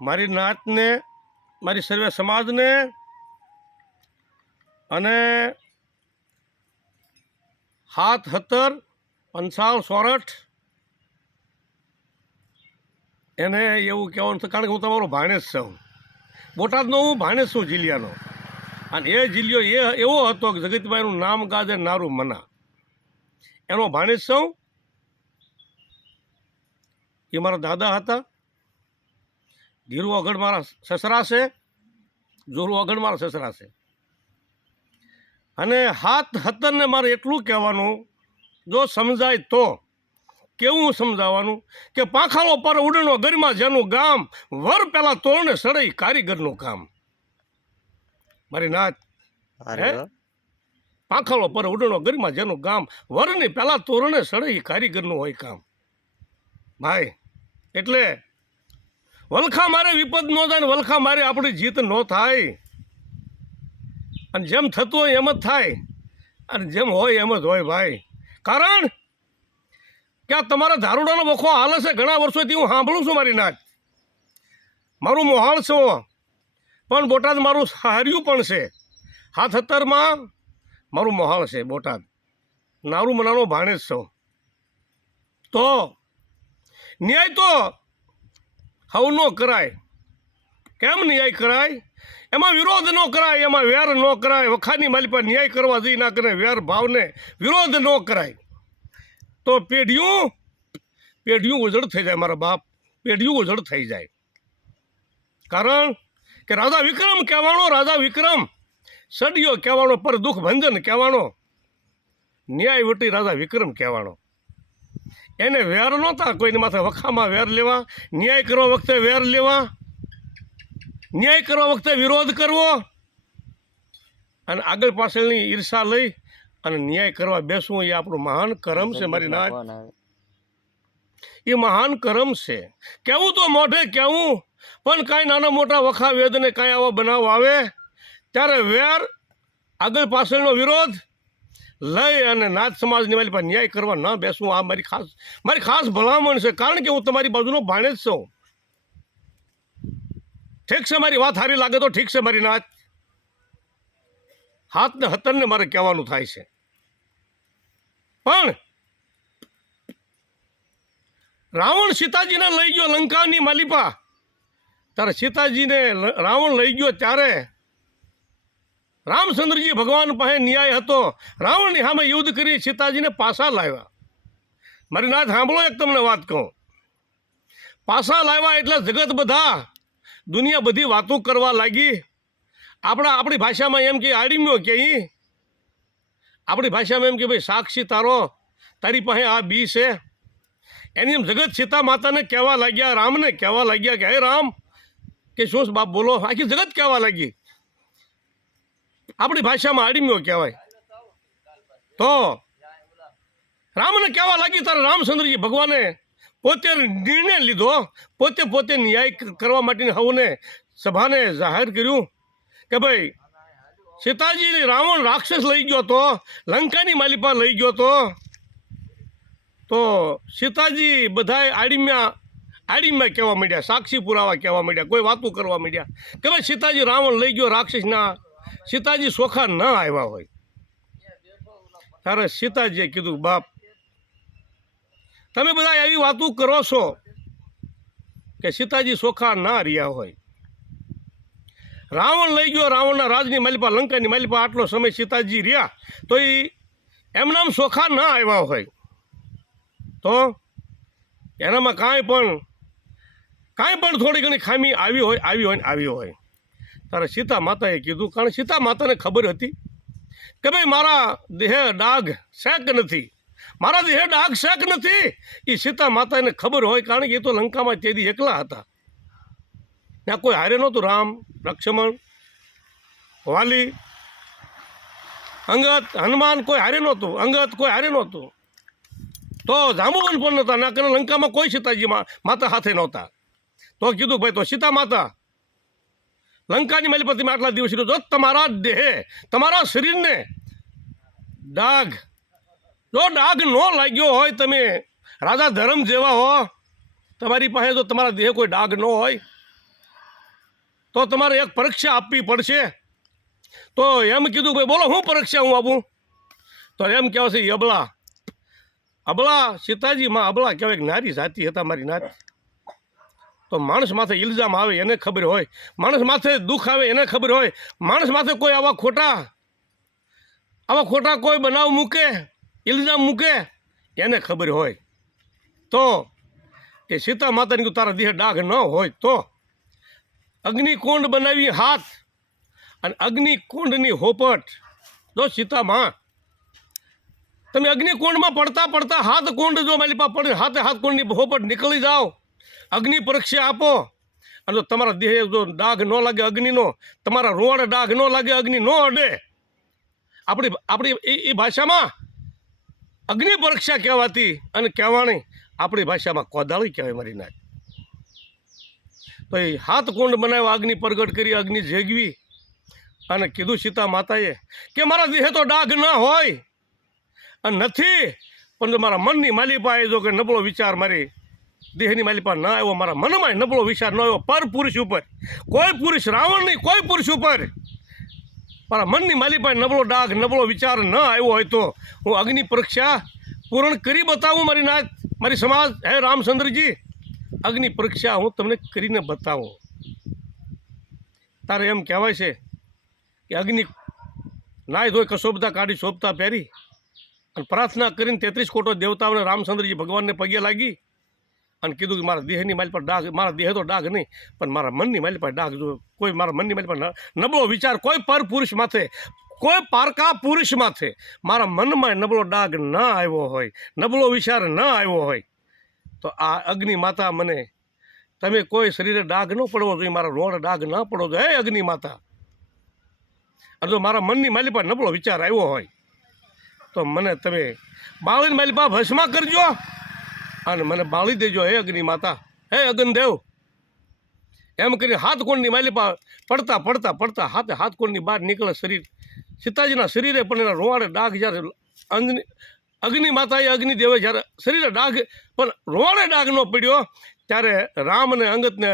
મારી નાતને, મારી સર્વે સમાજને અને 7 17 55 એને એવું કહેવાનું છે, કારણ કે હું તમારો ભાણેજ છું. બોટાદનો હું ભાણેજ છું જિલ્લાનો. અને એ જિલ્લો એવો હતો કે જગતભાઈનું નામ ગાજે નારું મના, એનો ભાણેજ છું. એ મારા દાદા હતા. ધીરુ અગડ મારા સસરા છે, જોરુ અગડ મારા સસરા છે. અને 7 17 મારે એટલું કહેવાનું, જો સમજાય તો કેવું સમજાવવાનું કે પાંખાળો પર ઉડનો ગરમા જેનું ગામ, વર પેલા તોરણે સડઈ કારીગરનું કામ. મારી નાત પાંખાળો પર ઉડનો ગરમા જેનું ગામ, વરની પેલા તોરણે સડઈ કારીગરનું હોય કામ. ભાઈ એટલે વલખા મારે વિપદ ન થાય ને વલખા મારે આપણી જીત ન થાય. અને જેમ થતું હોય એમ જ થાય, અને જેમ હોય એમ જ હોય ભાઈ. કારણ કે આ તમારા દારૂડાનો વખો હાલે છે ઘણા વર્ષોથી હું સાંભળું છું. મારી નાત મારું મોહાળ છે, પણ બોટાદ મારું હાર્યું પણ છે. 7 17 મારું મોહાળ છે બોટાદ, નારું મનાનો ભાણેજ છું. તો ન્યાય તો હવ ન કરાય. કેમ ન્યાય કરાય? એમાં વિરોધ ન કરાય, એમાં વેર ન કરાય. વખાની માલી પર ન્યાય કરવા જઈ ના કરે, વેર ભાવને વિરોધ ન કરાય. તો પેઢીયું ઉજળ થઈ જાય. મારા બાપ, પેઢીયું ઉજળ થઈ જાય. કારણ કે રાજા વિક્રમ કહેવાનો, રાજા વિક્રમ સડિયો કહેવાનો, પર દુઃખ ભંજન કહેવાનો, ન્યાય વટી રાજા વિક્રમ કહેવાનો. એને વેર નહોતા કોઈની માથે વખામાં વેર લેવા, ન્યાય કરવા વખતે વેર લેવા, ન્યાય કરવા વખતે વિરોધ કરવો, અને આગળ પાછળની ઈર્ષા લઈ અને ન્યાય કરવા બેસવું, એ આપણું મહાન કરમ છે. મારી નાત એ મહાન કરમ છે. કેવું તો મોઢે કેવું, પણ કાંઈ નાના મોટા વખા વેદને કાંઈ આવા બનાવ આવે ત્યારે વેર, આગળ પાછળનો વિરોધ લઈ અને નાથ સમાજની મારી પાસે ન્યાય કરવા ન બેસવું. આ મારી ખાસ ભલામણ છે. કારણ કે હું તમારી બાજુનો ભાણેજ છું. ઠીક છે, મારી વાત સારી લાગે તો ઠીક છે. મારી નાત 7 17 મારે કહેવાનું થાય છે. પણ રાવણ સીતાજીને લઈ ગયો લંકાની માલિપા, ત્યારે સીતાજીને રાવણ લઈ ગયો ત્યારે રામચંદ્રજી ભગવાન પાસે ન્યાય હતો. રાવણની સામે યુદ્ધ કરી સીતાજીને પાછા લાવ્યા. મારી નાથ સાંભળો, એક તમને વાત કહું. પાછા લાવ્યા એટલે જગત બધા, દુનિયા બધી વાતો કરવા લાગી. આપણી ભાષામાં એમ કે આડીમ્યો કે આપણી ભાષામાં એમ કે ભાઈ સાક્ષી તારી પાસે આ બી છે. એની એમ જગત સીતા માતાને કહેવા લાગ્યા, રામને કહેવા લાગ્યા કે હે રામ, કે શું બાપ બોલો. આખી જગત કહેવા લાગી. આપણી ભાષામાં આડીમ્યો કહેવાય. તો રામને કહેવા લાગી ત્યારે રામચંદ્રજી ભગવાને પોતે નિર્ણય લીધો, પોતે ન્યાય કરવા માટે હવને સભાને જાહેર કર્યું કે ભાઈ સીતાજી રાવણ રાક્ષસ લઈ ગયો તો, લંકાની માલિપા લઈ ગયો તો સીતાજી બધાએ આડીમાં કહેવા માંડ્યા, સાક્ષી પુરાવા કહેવા માંડ્યા, કોઈ વાતું કરવા માંડ્યા કે ભાઈ સીતાજી રાવણ લઈ ગયો રાક્ષસના, સીતાજી સોખા ન આવ્યા હોય. ત્યારે સીતાજીએ કીધું બાપ, તમે બધા એવી વાતો કરો છો કે સીતાજી સોખા ના રહ્યા હોય. રાવણ લઈ ગયો રાવણના રાજની માલિપા, લંકાની માલિપા આટલો સમય સીતાજી રહ્યા તો એ એમનામ સોખા ના આવ્યા હોય. તો એનામાં કાંઈ પણ થોડી ઘણી ખામી આવી હોય. ત્યારે સીતા માતાએ કીધું, કારણ સીતા માતાને ખબર હતી કે ભાઈ મારા દેહ ડાઘ શેક નથી, મારા દેહ ડાઘ શેક નથી. એ સીતા માતાને ખબર હોય, કારણ કે એ તો લંકામાં તેથી એકલા હતા. ત્યાં કોઈ હારે નહોતું. રામ, લક્ષ્મણ, વાલી, અંગત, હનુમાન કોઈ હારે નહોતું. અંગત કોઈ હારે નહોતું. તો જાંબુવન પણ નહોતા. ના કે લંકામાં કોઈ સીતાજી માતા સાથે નહોતા. તો કીધું ભાઈ તો સીતા માતા લંકાની માલિપા તમે આટલા દિવસ જો તમારા દેહે, તમારા શરીરને ડાઘ ન લાગ્યો હોય, તમે રાજા ધર્મ જેવા હો, તમારી પાસે જો તમારા દેહ કોઈ ડાઘ ન હોય તો તમારે એક પરીક્ષા આપવી પડશે. તો એમ કીધું ભાઈ બોલો હું પરીક્ષા હું આપું? તો એમ કહેવાય છે અબલા. અબલા સીતાજીમાં અબલા કહેવાય કે નારી જાતિ હતા મારી નારી. તો માણસ માથે ઇલ્ઝામ આવે એને ખબર હોય, માણસ માથે દુઃખ આવે એને ખબર હોય, માણસ માથે કોઈ આવા ખોટા કોઈ બનાવ મૂકે, ઇલ્ઝામ મૂકે એને ખબર હોય. તો એ સીતા માતાને કીધું તારા દેહ ડાઘ ન હોય તો અગ્નિકુંડ બનાવી હાથ અને અગ્નિકુંડની હોપટ. જો સીતામાં તમે અગ્નિકુંડમાં પડતા હાથ કુંડ જો મારી પાસે પડે હાથ કુંડની હોપટ નીકળી જાઓ, અગ્નિ પરીક્ષા આપો અને જો તમારા દેહ જો ડાઘ ન લાગે અગ્નિનો, તમારા રોડ ડાઘ ન લાગે, અગ્નિ ન અડે, આપણી એ ભાષામાં અગ્નિ પરીક્ષા કહેવાતી અને કહેવાની આપણી ભાષામાં કોદાળી કહેવાય મારી નાખ. તો એ હાથ કુંડ બનાવ્યા, અગ્નિ પ્રગટ કરી, અગ્નિ જેગવી અને કીધું સીતા માતાએ કે મારા દેહ તો ડાઘ ના હોય અને નથી, પણ જો મારા મનની માલિપા એ જો કે નબળો વિચાર મારી દેહની માલિપા ના આવ્યો, મારા મનમાં નબળો વિચાર ન આવ્યો પર પુરુષ ઉપર, કોઈ પુરુષ રાવણ નહીં, કોઈ પુરુષ ઉપર મારા મનની માલિપા નબળો ડાઘ નબળો વિચાર ન આવ્યો હોય તો હું અગ્નિ પરીક્ષા પૂર્ણ કરી બતાવું મારી નાથ, મારી સમાજ. હે રામચંદ્રજી, અગ્નિ પરીક્ષા હું તમને કરીને બતાવું. તારે એમ કહેવાય છે કે અગ્નિ નાય ધોઈ કસોબતા કાઢી શોભતા પહેરી અને પ્રાર્થના કરીને 33 કોટો દેવતાઓને રામચંદ્રજી ભગવાનને પગે લાગી અને કીધું કે મારા દેહની માલી પર ડાઘ, મારા દેહ તો ડાઘ નહીં પણ મારા મનની માલી પર ડાઘ, જો કોઈ મારા મનની માલી પર નબળો વિચાર કોઈ પર પુરુષ માથે, કોઈ પારકા પુરુષ માથે મારા મનમાં નબળો ડાઘ ન આવ્યો હોય, નબળો વિચાર ન આવ્યો હોય તો આ અગ્નિ માતા મને તમે કોઈ શરીરે ડાઘ ન પડવો જોઈએ, મારા રોડ ડાઘ ન પડવો જોઈએ. હે અગ્નિ માતા, અને જો મારા મનની માલી પર નબળો વિચાર આવ્યો હોય તો મને તમે બાળીને મારી પાસે ભસ્મા કરજો અને મને બાળી દેજો. હે અગ્નિ માતા, હે અગ્નિદેવ. એમ કરીને હાથ કોણની માલી પાસે પડતા હાથ કોણની બહાર નીકળે શરીર. સીતાજીના શરીરે પણ એના રોવાડે ડાઘ જ્યારે અગ્નિ માતાએ અગ્નિદેવે જ્યારે શરીરે ડાઘ પણ રોવાડે ડાઘ ન પડ્યો ત્યારે રામને અંગતને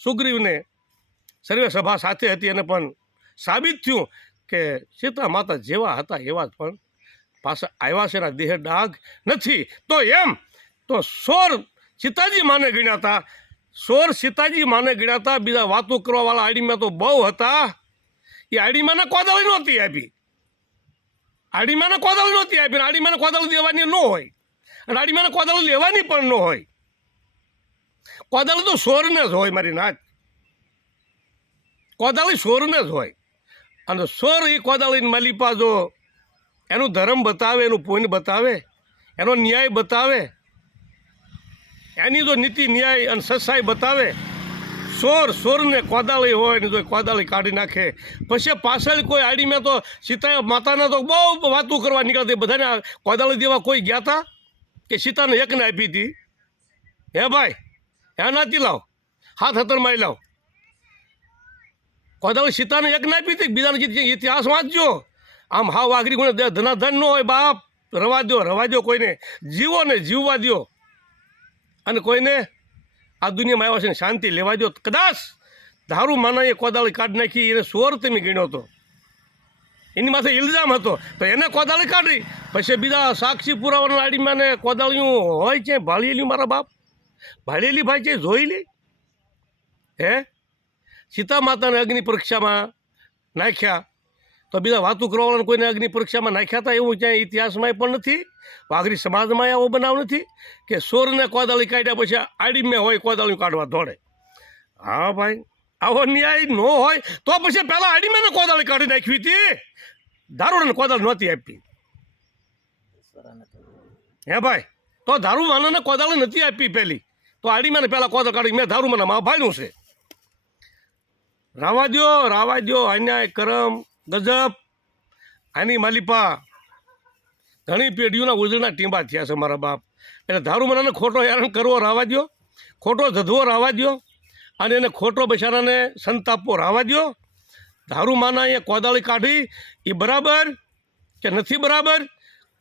સુગ્રીવને સર્વે સભા સાથે હતી અને પણ સાબિત થયું કે સીતા માતા જેવા હતા એવા જ પણ પાછા આવ્યા છે, એના દેહ ડાઘ નથી. તો એમ તો સોર સીતાજી માને ગણ્યા હતા, સોર સીતાજી માને ગણ્યા હતા. બીજા વાતો કરવાવાળા આડીમાં તો બહુ હતા. એ આડીમાંને કોદાળી નહોતી આપી, આડીમાંને કોદાળી નહોતી આપી, આડીમાંને કોદાળી દેવાની ન હોય અને આડીમાંને કોદાળી લેવાની પણ ન હોય. કોદાળી તો સોરને જ હોય મારી નાથ, કોદાળી સોરને જ હોય. અને સોર એ કોદાળીની માલિપા જો એનું ધર્મ બતાવે, એનું પુણ્ય બતાવે, એનો ન્યાય બતાવે, એની જો નીતિ ન્યાય અને સચ્ચાઈ બતાવે. સોરને કોદાળી હોય ને જો કોદાળી કાઢી નાખે પછી પાછળ કોઈ આડીમાં તો સીતા માતાને તો બહુ વાતું કરવા નીકળતી. બધાને કોદાળી દેવા કોઈ ગયા હતા કે સીતાને એકને આપી હતી? હે ભાઈ, હે નાતી લાવ, હાથ હતરમાં લાવ. કોદાળી સીતાને એકને આપી હતી, બીજાને ઇતિહાસ વાંચજો. આમ હાવ આગરી ગુણે ધનાધન ન હોય બાપ, રવા દો કોઈને, જીવો ને જીવવા દો અને કોઈને આ દુનિયામાં આવ્યા છે ને શાંતિ લેવા દો. કદાચ ધારુ માનાએ કોદાળી કાઢી નાખી, એને સોર તમે ગણ્યો હતો, એની માથે ઇલ્ઝામ હતો તો એને કોદાળી કાઢી. પછી બીજા સાક્ષી પુરાવાના આડીમાં ને કોદાળીઓ હોય છે ભાળીએલી, મારા બાપ ભાળીએલી ભાઈ છે જોઈ લે. હે સીતા માતાને અગ્નિ પરીક્ષામાં નાખ્યા તો બીજા વાતું કરવાવાળાને કોઈને અગ્નિ પરીક્ષામાં નાખ્યા હતા એવું ક્યાંય ઇતિહાસમાં પણ નથી, વાઘરી સમાજમાં આવો બનાવ નથી કે સોરને કોદાળી કાઢ્યા પછી આડીમાં હોય કોદાળી કાઢવા દોડે. હા ભાઈ, આવો ન્યાય ન હોય તો પછી પહેલાં આડીમાં કોદાળી કાઢી નાખવી હતી, દારૂને કોદાળી નહોતી આપી. હે ભાઈ, તો દારૂમાને કોદાળી નથી આપી પહેલી, તો આડીમાં પહેલાં કોદાળ કાઢી મેં દારૂમાનામાં ભાડ્યું છે. રાવા દો અન્યાય કરમ ગજબ. આની માલિપા ઘણી પેઢીઓના ઉજળના ટીંબા થયા છે મારા બાપ. એટલે દારૂમાનાને ખોટો હેરાન કરવો રાવા દો, ખોટો ધધવો રાવા દો અને એને ખોટો બિચારાને સંતાપવો રાવા દો. દારૂમાના એ કોદાળી કાઢી એ બરાબર કે નથી બરાબર?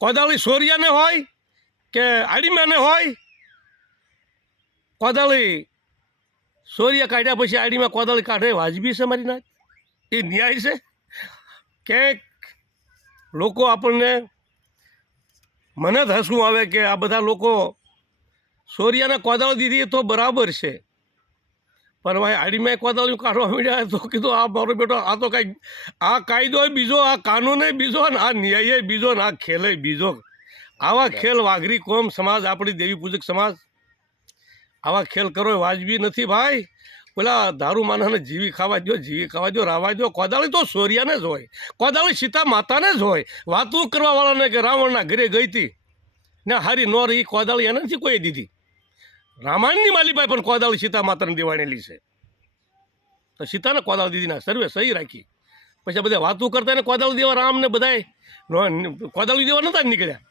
કોદાળી સોરિયાને હોય કે આડીમાને હોય? કોદાળી સોરિયા કાઢ્યા પછી આડીમાં કોદાળી કાઢે વાજબી છે મારી નાથ? એ ન્યાય છે? ક્યાંક લોકો આપણને મને જ હસવું આવે કે આ બધા લોકો સોરિયાને કોદાળી દીધી તો બરાબર છે, પણ ભાઈ આડીમાં કોદાળી કાઢવા માંડ્યા તો કીધું આ મારો બેટો આ તો કાંઈક આ કાયદો બીજો, આ કાનૂન બીજો, ને આ ન્યાય બીજો, ને આ ખેલ બીજો. આવા ખેલ વાઘરી કોમ સમાજ, આપણી દેવી પૂજક સમાજ આવા ખેલ કરો એ વાજબી નથી ભાઈ. પેલા દારૂ માનાને જીવી ખાવા દો, રાવા દો. કોદાળી તો સોરિયાને જ હોય, કોદાળી સીતા માતાને જ હોય. વાતું કરવાવાળાને કે રાવણના ઘરે ગઈ હતી ને હારી નોર એ કોદાળી એને નથી કોઈ દીધી. રામાયણની માલીભાઈ પણ કોદાળી સીતા માતાને દેવાણેલી છે, તો સીતાને કોદાળી દીધી ના સર્વે સહી રાખી. પછી બધા વાતું કરતા ને કોદાળી દેવા રામને બધાય કોદાળી દેવા નતા નીકળ્યા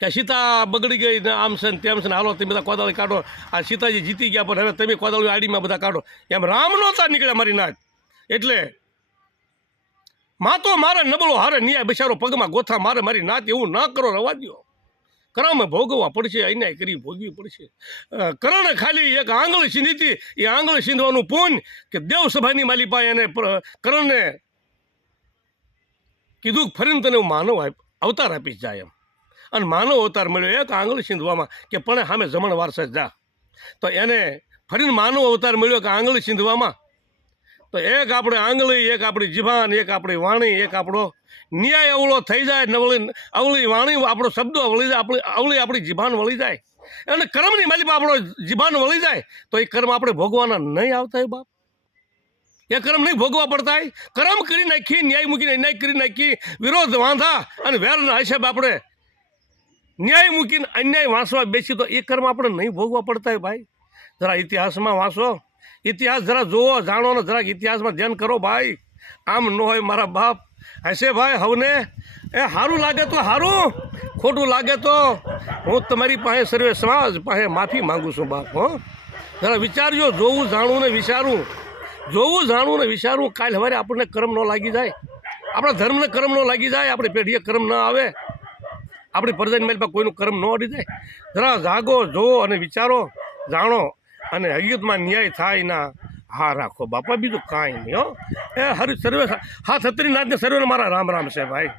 કે સીતા બગડી ગઈ ને આમ છે ને તેમ છે ને હાલો તમે બધા કોદાળી કાઢો, આ સીતાજી જીતી ગયા પણ હવે તમે કોદાળી આડીમાં બધા કાઢો, એમ રામ નહોતા નીકળ્યા મારી નાથ. એટલે માતો મારે નબળો હારે નિયા બિચારો પગમાં ગોથા મારે મારી નાથ. એવું ના કરો, રવા દો. કરમ ભોગવવા પડશે, અન્યાય કરી ભોગવી પડશે. કરણ ખાલી એક આંગળી સીંધી, એ આંગળી સીંધવાનું પૂન કે દેવસભાની માલિપાએ એને કરણને કીધું ફરીને તને હું માનવ અવતાર આપીશ જાય એમ. અને માનવ અવતાર મળ્યો એક આંગળી સીંધવામાં કે પણ સામે જમણ વારસે જા. તો એને ફરીને માનવ અવતાર મળ્યો કે આંગળી સીંધવામાં. તો એક આપણે આંગળી, એક આપણી જીભાન, એક આપણી વાણી, એક આપણો ન્યાય અવળો થઈ જાય. અવળી વાણી આપણો શબ્દો વળી જાય, અવળી આપણી જીભાન વળી જાય, અને કર્મની માલિપા આપણો જીભાન વળી જાય, તો એ કર્મ આપણે ભોગવાના નહીં આવતા. એ બાપ એ કર્મ નહીં ભોગવા પડતા. કર્મ કરી નાખી, ન્યાય મૂકીને અન્યાય કરી નાખી, વિરોધ વાંધા અને વેરના હિસાબ આપણે ન્યાય મૂકીને અન્યાય વાંચવા બેસી, તો એ કર્મ આપણે નહીં ભોગવા પડતા. ભાઈ જરા ઇતિહાસમાં વાંચો, ઇતિહાસ જરા જોવો, જાણો ને જરાક ઇતિહાસમાં ધ્યાન કરો ભાઈ. આમ ન હોય મારા બાપ. હશે ભાઈ હવને એ સારું લાગે તો સારું, ખોટું લાગે તો હું તમારી પાસે સર્વે સમાજ પાસે માફી માગું છું બાપ. હો જરા વિચારજો, જોવું જાણવું ને વિચારવું, જોવું જાણવું ને વિચારવું. કાલ સવારે આપણને કર્મ ન લાગી જાય, આપણા ધર્મને કર્મ ન લાગી જાય, આપણી પેઢીએ કર્મ ન આવે, આપણી પ્રજાની મેલ પર કોઈનું કર્મ ન અડી જાય. જરા જાગો, જોવો અને વિચારો, જાણો, અને હકીકતમાં ન્યાય થાય ના હા રાખો બાપા, બીજું કાંઈ નહીં. હો એ હર સર્વે હાથ હતરી નાથને સર્વેને મારા રામ રામ છે ભાઈ.